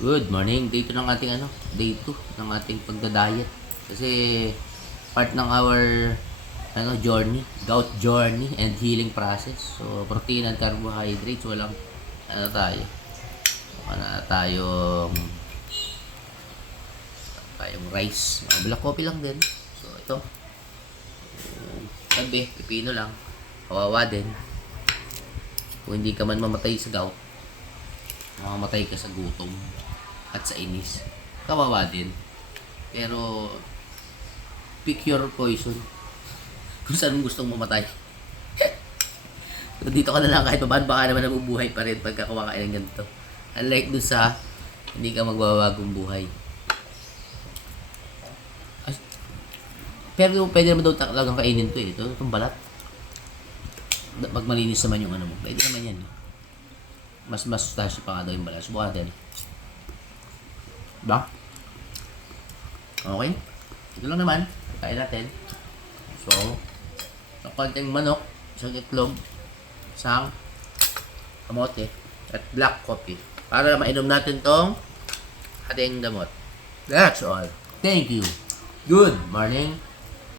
Good morning. Day 2 ng ating day 2 ng ating pagda-diet. Kasi part ng our journey, gout journey and healing process. So protein and carbohydrates, walang tayo. Wala tayong rice. Black coffee lang din. So ito. Sabi, pipino lang. Kawawa din. Kung hindi ka man mamatay sa gout, mamamatay ka sa gutom at sa inis. Kawawa din. Pero pick your poison. Kung saan mo gustong mamatay. So, dito ka na lang kahit paano, baka naman nabubuhay pa rin pagka kumakain ng ganito. Unlike dun sa hindi ka magbabagong buhay. Pero pwede naman daw talagang kainin to eh. Itong balat. Pag malinis naman yung mo. Pwede naman yan. Mas sustansya pa nga daw yung balat. Subukan natin. Ba? Okay. Ito lang naman. Kain natin. So, konting manok, isang itlog, isang kamote, at black coffee. Para mainom natin tong ating damot. That's all. Thank you. Good morning.